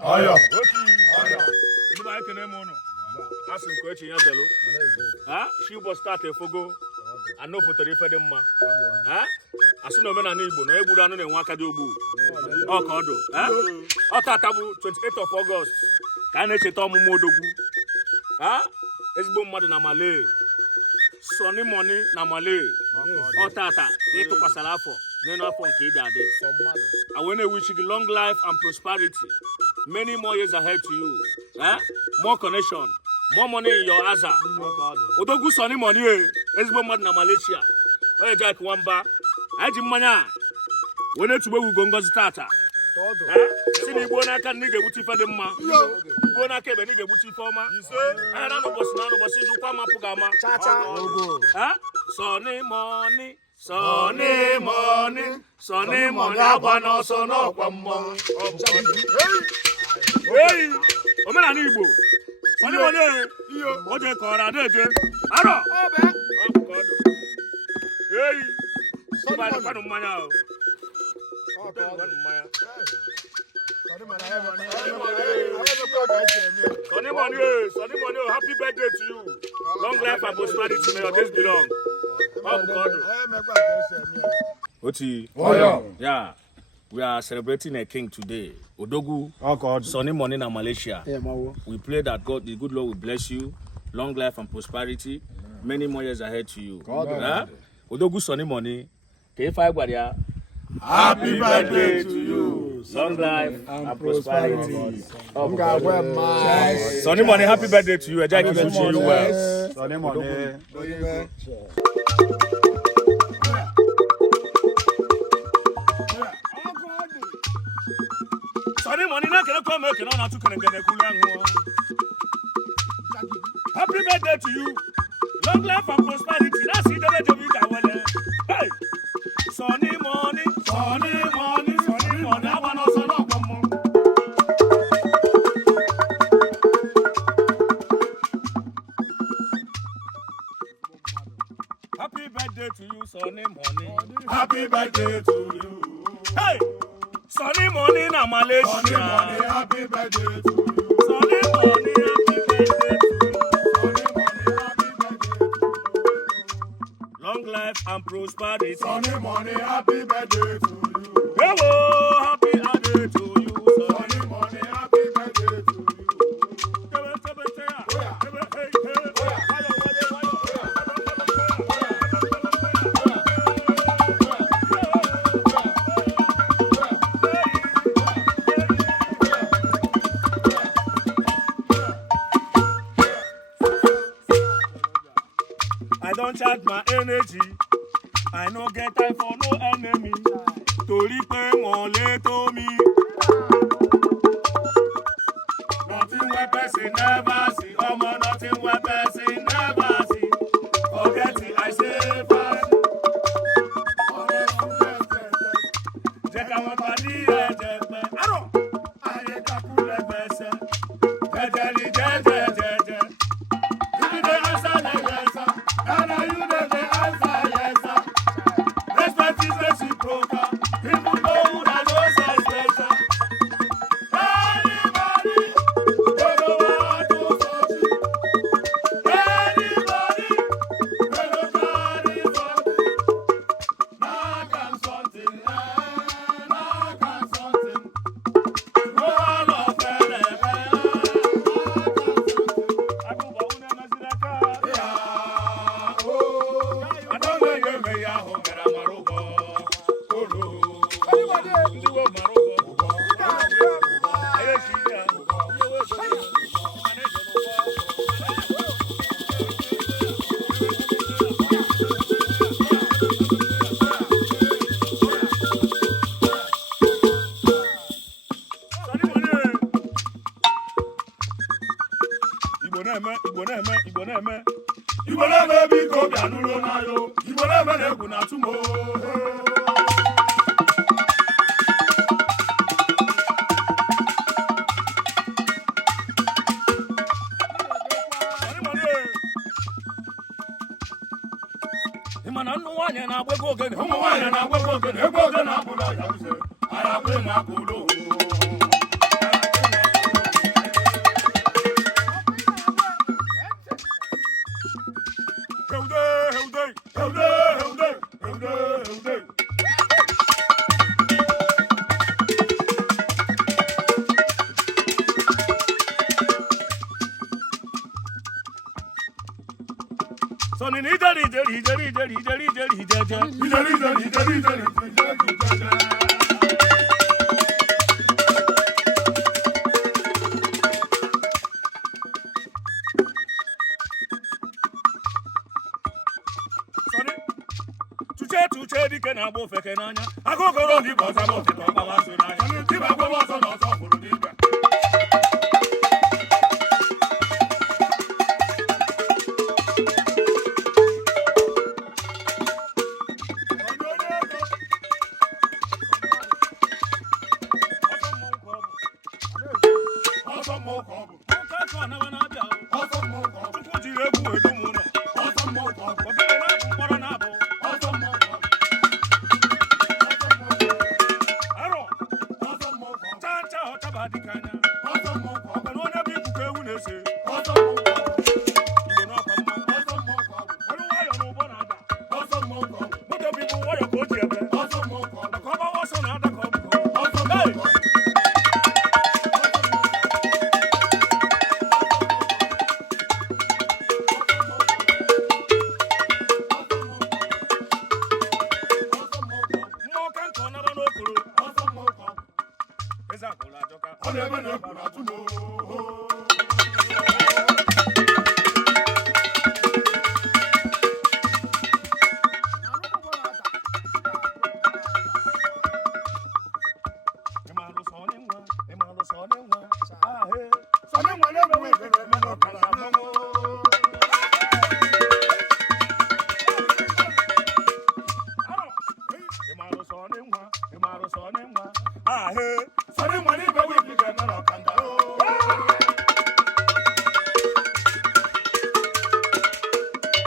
Oyo. Ndị anyị kene m unu. Asị m ka echi ya zelu. Ha? Shi ụbọchị start efogo. Anụ fotere ife dị mma. Ha? Asụ na omenala Igbo na egburu anụ na-enwe aka dị ogbu. Ọ ka ọdụ. Ha? Ọ tata bụ 28 of August. Ka a na-echeta ọmụmụ Odogwu. Ha? Ezigbo mmadụ na MALAY. Sonny Money na MALAY. Ọ tata ịtụkwasara afọ n'elu afọ nke ịdị adị. I want to wish you long life and prosperity. Many more years ahead to you. More connection. More money in your aza. Odogwu Sonny Money. Ezigbo mmadụ na Malaysia. EJYK NWAMBA. Aji mmanya. Wene tube ugo ngozi tata. Si na Igbo n'aka ndị ga-egbute ife dị mma. Igbo n'aka ebe ndị ga-egbute ife ọma. Na n'ụbọchị dukwa mapụ ga-ama. Sonny Money. Sonny Money. Sonny Money agba n'ọsọ n'ọkwa mmọnwụ. Hey! Omenala Igbo. Sonny Money. O je kọrọ adege. Arọ. Hey! Kwanu mmanya ahụ. Sonny Money, happy birthday to you. Long life and prosperity, may your days be long. Oti. Yeah, we are celebrating a king today. ODOGWU, Sonny Money na Malaysia. We pray that God, the good Lord will bless you. Long life and prosperity. Many more years ahead to you. ODOGWU Sonny Money. Happy birthday to you. Long life and prosperity. Sonny Money, happy birthday to you. EJYK wishing you well. Sonny Money. Sonny Money, na kene come make na tu kene gene kulu. Happy birthday to you. Long life and prosperity. Na si dele debi ka wele. Hey. Sonny Money, Sonny Money, Sonny Money, I want to know come on. Happy birthday to you, Sonny Money. Happy birthday to you. Hey, Sonny Money na Malaysia. Sonny Money, happy birthday to you. Sonny Money, happy birthday to you. Sonny Money, happy birthday to you. Long life and prosperity. Sonny Money, happy birthday to you. Hello, happy birthday to you. Sonny Money, happy birthday to you. I don't charge my energy. I no get time for no enemy. Tori pe won le to me. Nothing where person never see. Omo, nothing where person never see. Forget it, I say fast. Jeka mo padi ejepe. Aro. Aye kakule bese. Jejeli jeje. You dey answer like yes, sir. And now you dey answer yes, sir. Respect is reciprocal. People know who that knows us better. Anybody, they go want to touch you. Anybody, they go carry something. Knock on something, knock on something. No one of them, Igbo na-eme biko bịa n'ụlọ n'ayo. Igbo na-eme na-ekwu na atụmo. Imana nnụ nwaanyị na-agba ego ogene. Ụmụ nwaanyị na-agba ego ogene. Ego ogene abụla ya uze. Ara kwe na akụlo. Sonny Tuche dike na agbo feke n'anya agogoro ndi bo za bo te to baba so n'anya ndi ba gbo so no so furu n'ibe Sonny